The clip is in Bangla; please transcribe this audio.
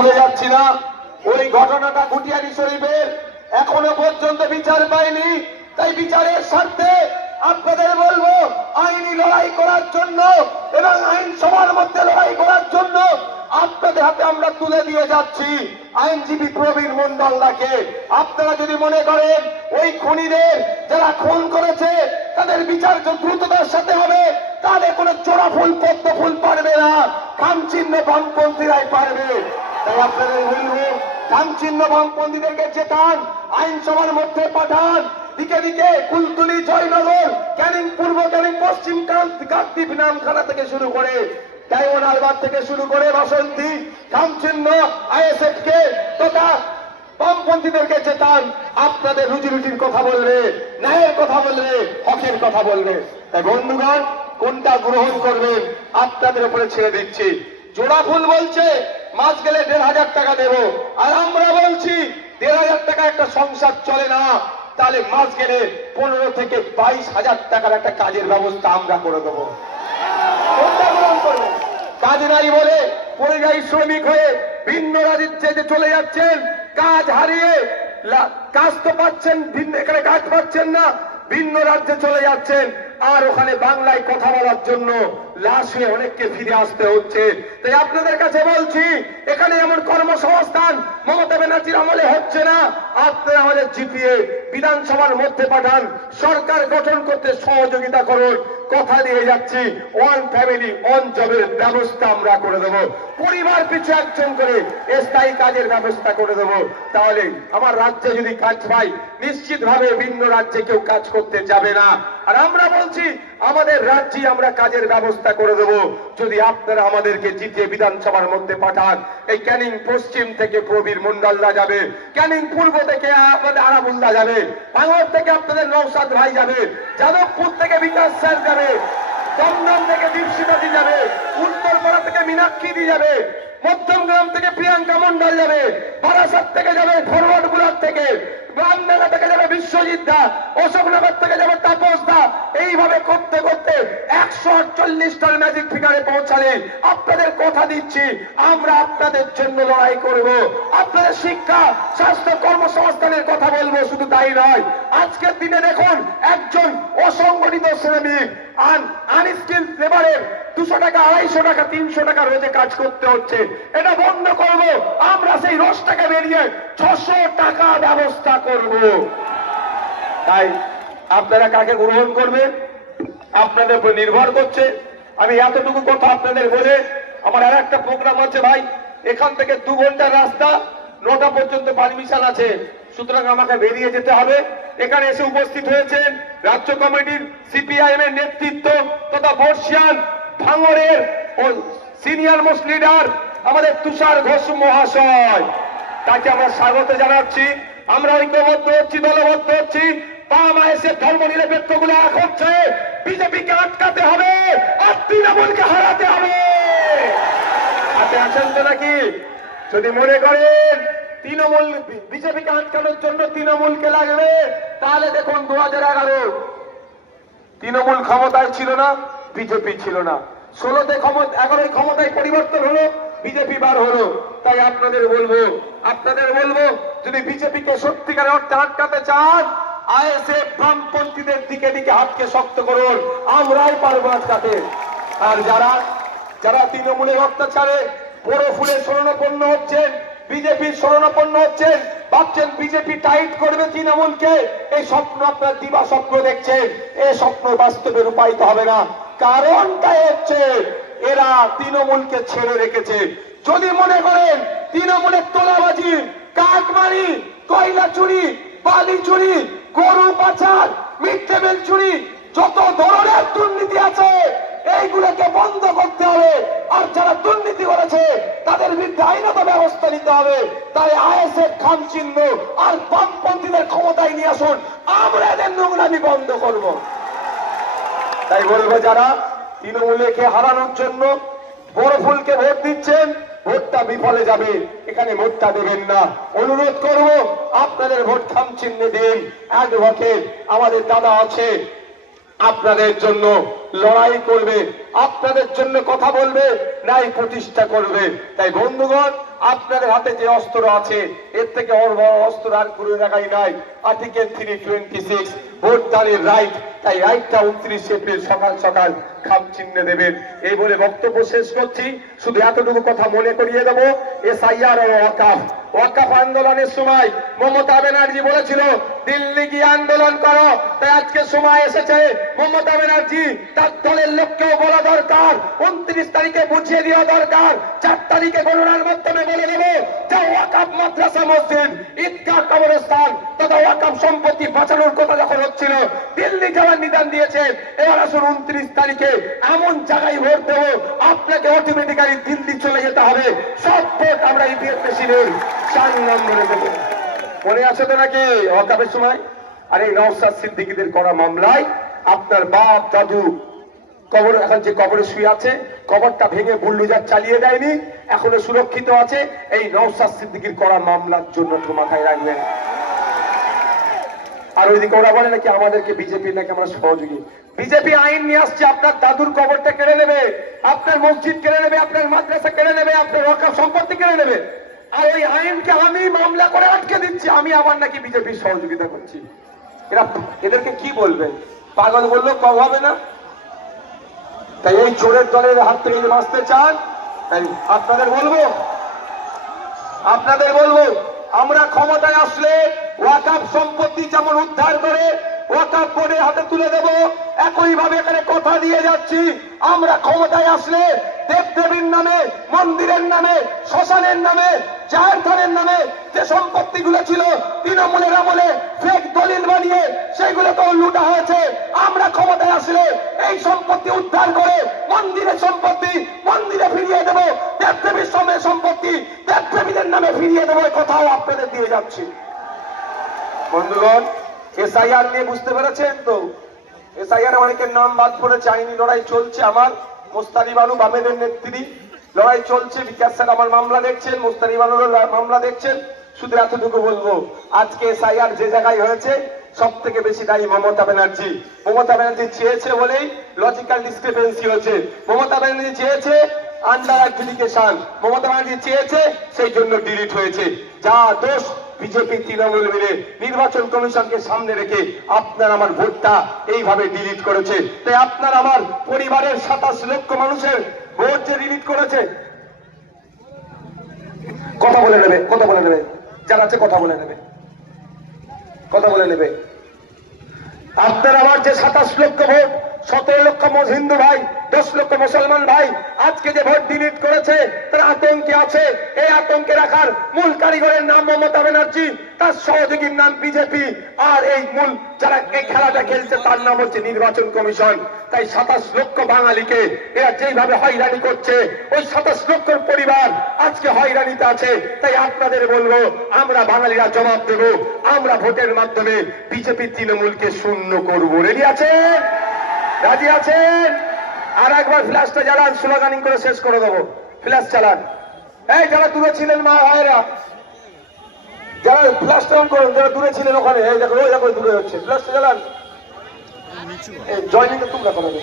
ভুলে যাচ্ছি না, ওই ঘটনাটা গুটিয়ারি শরীফের এখনো পর্যন্ত বিচার পায়নি। তাই বিচারের স্বার্থে আপনাদের বলবো, আইনি লড়াই করার জন্য এবং আইন সবার মধ্যে লড়াই করার জন্য আপনাদের হাতে আমরা তুলে দিয়ে যাচ্ছি আইনজীবী প্রবীর মন্ডলদাকে। আপনারা যদি মনে করেন ওই খুনিদের যারা খুন করেছে তাদের বিচার দ্রুততার সাথে হবে, তাহলে কোনো চোরা ফুল পদ্ম ফুল পারবে না, খামচিহ্ন বামপন্থীরাই পারবে। তাই আপনাদের বলবো, খামচিহ্ন বামপন্থীদেরকে জেতান, আইনসভার মধ্যে পাঠান। দিকে দিকে কুলতুলি, জয়নগর, ক্যানিং পূর্ব, ক্যানিং পশ্চিম, কাকদ্বীপ, নামখানা থেকে শুরু করে ডায়মন্ড হারবার থেকে শুরু করে বাসন্তী, খামচিহ্ন আইএসএফ কে তথা বামপন্থীদেরকে জেতান। আপনাদের রুজি রুটির কথা বলবে, ন্যায়ের কথা বলবে, হকের কথা বলবে। তাই বন্ধুগণ, কোনটা গ্রহণ করবেন আপনাদের উপরে ছেড়ে দিচ্ছি। জোড়া ফুল বলছে মাস গেলে ১,৫০০ টাকা দেব, আর আমরা বলছি ১,৫০০ টাকা একটা সংসার চলে না, তাহলে মাস গেলে ১৫ থেকে ২২,০০০ টাকার একটা কাজের ব্যবস্থা আমরা করে দেবো। কোনটা গ্রহণ করবেন? কাজ নাই বলে পরিযায়ী শ্রমিক হয়ে ভিন্ন রাজ্যে চলে যাচ্ছেন, কাজ হারিয়ে, কাজ তো পাচ্ছেন, এখানে কাজ পাচ্ছেন না, ভিন্ন রাজ্যে চলে যাচ্ছেন, আর ওখানে বাংলায় কথা বলার জন্য লাশ হয়ে অনেককে ফিরে আসতে হচ্ছে। তাই আপনাদের কাছে বলছি, এখানে এমন কর্মসংস্থান মমতা ব্যানার্জির আমলে হচ্ছে না। আপনারা আমাদের জিপিএ বিধানসভার মধ্যে পাঠান, সরকার গঠন করতে সহযোগিতা করুন। কথা দিয়ে যাচ্ছি, ওয়ান ফ্যামিলি ওয়ান জবের ব্যবস্থা আমরা করে দেব, পরিবার পিছু একজন করে স্থায়ী কাজের ব্যবস্থা করে দেব। তাহলে আমার রাজ্যে যদি কাজ পাই, নিশ্চিত ভাবে ভিন্ন রাজ্যে কেউ কাজ করতে যাবে না। আর আমরা বলছি, আমাদের রাজ্যে আমরা কাজের ব্যবস্থা করে দেব, যদি আপনারা আমাদেরকে জিতিয়ে বিধানসভার মধ্যে পাঠান। এই ক্যানিং পশ্চিম থেকে প্রবীর মন্ডলদা যাবে, ক্যানিং পূর্ব থেকে আমাদের আরাবুল্লাহ যাবে, ভাঙড় থেকে আপনাদের নওশাদ ভাই যাবে, যাদবপুর থেকে বিকাশ স্যার যাবে, দমদম থেকে দীপশিতাদি যাবে, উত্তরপাড়া থেকে মীনাক্ষী দি যাবে, মধ্যমগ্রাম থেকে প্রিয়াঙ্কা মন্ডল যাবে, বারাসাত থেকে যাবে ফরওয়ার্ড বুলার থেকে, রামডাঙ্গা থেকে যাবে বিশ্বজিৎ দা, অশোকনগর থেকে যাবে তাপস দা। এইভাবে করতে করতে 148টার ম্যাজিক ফিগারে পৌঁছালে আপনাদের কথা দিচ্ছি, আমরা আপনাদের জন্য লড়াই করব। আপনাদের শিক্ষা, স্বাস্থ্য, কর্মসংস্থানের কথা বলবো। শুধু তাই নয়, আজকের দিনে দেখুন, একজন অসংগঠিত শ্রমিক আনস্কিল লেবারের 200 টাকা, 250 টাকা, 300 টাকা রোজে কাজ করতে হচ্ছে। এটা বন্ধ করব। আমরা সেই রোজটাকে বেরিয়ে 600 টাকা ব্যবস্থা করব। তাই আপনারা কাকে গ্রহণ করবেন আপনাদের উপর নির্ভর করছে। আমি এতটুকু কথা আপনাদের বলে, আমার আর একটা প্রোগ্রাম আছে ভাই, এখান থেকে 2 ঘন্টার রাস্তা, 9টা পর্যন্ত পারমিশন আছে, সুতরাং আমাকে বেরিয়ে যেতে হবে। এখানে এসে উপস্থিত হয়েছেন রাজ্য কমিটির সিপিআইএম এর নেতৃত্ব তথা বর্ষিয়ান ভাঙড়ের সিনিয়র মোস্ট লিডার আমাদের তুষার ঘোষ মহাশয়, তাকে আমরা স্বাগত জানাচ্ছি। আমরা ঐক্যবদ্ধ হচ্ছি, দলবদ্ধ হচ্ছি, বাম-আইএসএফ ধর্ম নিরপেক্ষ গুলো এক হচ্ছে, বিজেপিকে আটকাতে হবে আর তৃণমূলকে হারাতে হবে। আপনি আছেন তো নাকি? যদি মনে করেন তৃণমূল, বিজেপিকে আটকানোর জন্য তৃণমূলকে লাগবে, তাহলে দেখুন 2011 তৃণমূল ক্ষমতায় ছিল না, বিজেপি ছিল না, 16তে 11 ক্ষমতায় পরিবর্তন হলো, বিজেপি বার হলো। তাই আপনাদের বলবো যদি বিজেপিকে সত্যিকারের অর্থে আটকাতে চান, আইএসএফ বামপন্থীদের দিকে দিকে হাতকে শক্ত করুন, আমরাই পারবো আটকাতে। আর যারা তৃণমূলের অত্যাচারে বড় ফুলে শরণাপন্ন হচ্ছেন, বিজেপির শরণাপন্ন হচ্ছেন, ভাবছেন বিজেপি টাইট করবে তৃণমূলকে, এই স্বপ্ন আপনার দিবা স্বপ্ন দেখছেন, এই স্বপ্ন বাস্তবে রূপায়িত হবে না। কারণটাই হচ্ছে এরা তৃণমূলকে ছেড়ে রেখেছে। যদি মনে করেন তৃণমূলের তোলাবাজি, কাটমারি, কয়লা চুরি, বালি চুরি, গরু পাচার, মিড ডে মিল চুরি, যত ধরনের দুর্নীতি আছে এইগুলোকে বন্ধ করতে হবে। আর যারা দুর্নীতি করেছে তাদের বিরুদ্ধে আইনত ব্যবস্থা নিতে হবে। তাই আইএসএফ খামচিহ্ন আর বামপন্থীদের ক্ষমতায় নিয়ে আসুন, আমরা এদের নোংরামি বন্ধ করব। তাই বলবো, যারা তৃণমূলকে হারানোর জন্য বড় ফুলকে ভোট দিচ্ছেন, ভোটটা বিফলে যাবে, এখানে ভোটটা দেবেন না। অনুরোধ করব, আপনাদের ভোট খামচিহ্নে দিন। অ্যাডভোকেট আমাদের দাদা আছে, আপনাদের জন্য লড়াই করবে, আপনাদের জন্য কথা বলবে, ন্যায় প্রতিষ্ঠা করবে। তাই বন্ধুগণ, আপনাদের হাতে যে অস্ত্র আছে এর থেকে বড় অস্ত্র আর করে রাখাই নাই। আর্টিকেল 326 ভোটদানের রাইট, তাই রাইটটা 29 এপ্রিল সকাল সকাল খাম চিহ্নে দেবেন। এই বলে বক্তব্য শেষ করছি। শুধু এতটুকু কথা মনে করিয়ে দেবো, এসআইআর ও ওয়াকাফ আন্দোলনের সময় মমতা ব্যানার্জি বলেছিল দিল্লি গিয়ে আন্দোলন করো। তাই আজকে সময় এসেছে মমতা ব্যানার্জি তার দলের লোককেও বলা দরকার, 29 তারিখে বুঝিয়ে দেওয়া দরকার, 4 তারিখে গণনার মাধ্যমে বলে দেবো যে ওয়াকাফ মাদ্রাসা, মসজিদ, ঈদগাহ, কবরস্থান তথা ওয়াকাফ সম্পত্তি বাঁচানোর কথা যখন হচ্ছিল, দিল্লি যাওয়ার নিদান দিয়েছে। এবার আসুন 29 তারিখে এমন জায়গায় ভোট দেবো আপনাকে অটোমেটিক্যালি দিল্লি চলে যেতে হবে। সব ভোট আমরা ইপিএফ মেশিনের 4 নম্বরে দেবো। মনে আছে তো নাকি ওয়াকাফের সময়? আর এই নওশাদ সিদ্দিকীদের করা মামলায় আপনার বাপ দাদু কবর, এখন যে কবরে শুয়ে আছে, কবরটা ভেঙে বুলডোজার চালিয়ে দেয়নি, এখনো সুরক্ষিত আছে। এই নওশাদ সিদ্দিকীর করা মামলার জন্য একটু মাথায় রাখবেন। আর ওইদিকে ওরা বলে নাকি আমাদেরকে বিজেপি নাকি আমরা সহযোগী। বিজেপি আইন নিয়ে আসছে, আপনার দাদুর কবরটা কেড়ে নেবে, আপনার মসজিদ কেড়ে নেবে, আপনার মাদ্রাসা কেড়ে নেবে, আপনার ওয়াকাফ সম্পত্তি কেড়ে নেবে। আর ওই আইনকে আমি মামলা করে আটকে দিচ্ছি, আমি আবার নাকি বিজেপির সহযোগিতা করছি। এরা এদেরকে কি বলবেন? পাগল বললেও কম হবে না। তাই এই চোরের দলের হাত থেকে বাঁচতে চান, তাই আপনাদের বলবো আমরা ক্ষমতায় আসলে ওয়াকাফ সম্পত্তি যেমন উদ্ধার করে ওয়াকাফ বোর্ডের হাতে তুলে দেব, একই ভাবে এখানে কথা দিয়ে যাচ্ছি আমরা ক্ষমতায় আসলে দেবদেবীর নামে, মন্দিরের নামে, শ্মশানের নামে, জাহেরখানের নামে যে সম্পত্তিগুলো ছিল তৃণমূলের আমলে ফেক দলিল বানিয়ে সেগুলো তো লুটা হয়েছে, আমরা ক্ষমতায় আসলে এই সম্পত্তি উদ্ধার করে মন্দিরের সম্পত্তি মন্দিরে ফিরিয়ে দেব, দেবদেবীর সম্পত্তি দেবদেবীদের নামে ফিরিয়ে দেবো। কথাও আপনাদের দিয়ে যাচ্ছি। বন্ধুগণ, এসআইআর নিয়ে বুঝতে পেরেছেন তো? এসআইআর অনেকের নাম বাদ পড়েছে। আইনি লড়াই চলছে। আমার মোস্তারি বানু বামেদের নেত্রী লড়াই চলছে। বিকাশ স্যার আমার মামলা দেখছেন, মোস্তারি বানুর মামলা দেখছেন। শুধু এতটুকু বলবো, আজকে এসআইআর যে জায়গায় হয়েছে সব থেকে বেশি দায়ী মমতা ব্যানার্জি। মমতা ব্যানার্জি চেয়েছে বলেই লজিক্যাল ডিসক্রিপেন্সি হয়েছে। মমতা ব্যানার্জি চেয়েছে আন্ডার অ্যাডজুডিকেশন, মমতা ব্যানার্জি চেয়েছে সেই জন্য ডিলিট হয়েছে। যা দোষ বিজেপি তৃণমূল মিলে নির্বাচন কমিশনকে সামনে রেখে আপনার আমার ভোটটা এইভাবে ডিলিট করেছে। তাই আপনার আমার পরিবারের 27 লক্ষ মানুষের ভোট যে ডিলিট করেছে, কথা বলে নেবে যারা আছে, কথা বলে নেবে। আপনার আমার যে 27 লক্ষ ভোট, 17 লক্ষ হিন্দু ভাই, 10 লক্ষ মুসলমান ভাই আজকে যে ভোট ডিলিট করেছে তারা আতঙ্কে আছে। এই আতঙ্কে রাখার মূল কারিগরের নাম মমতা ব্যানার্জি, তার সহযোগীর নাম বিজেপি, আর এই মূল যারা এই খেলাটা খেলছে তার নাম হচ্ছে নির্বাচন কমিশন। তাই 27 লক্ষ বাঙালিকে এরা যেভাবে হয়রানি করছে, ওই 27 লক্ষর পরিবার আজকে হয়রানিতে আছে। তাই আপনাদের বলবো, আমরা বাঙালিরা জবাব দেব, আমরা ভোটের মাধ্যমে বিজেপি তৃণমূলকে শূন্য করবো। রেডি আছেন? রাজি আছেন? আর একবার ফ্ল্যাশটা জ্বালান, স্লোগানিং করে শেষ করে দেবো। ফ্ল্যাশ চালান। এই যারা দূরে ছিলেন মা ভাইরা, যারা ফ্ল্যাশটা অন করুন, যারা দূরে ছিলেন ওখানে, এই দেখো দূরে হচ্ছে, ফ্ল্যাশটা জ্বালান। জয়নিংটা তোমরা করবে।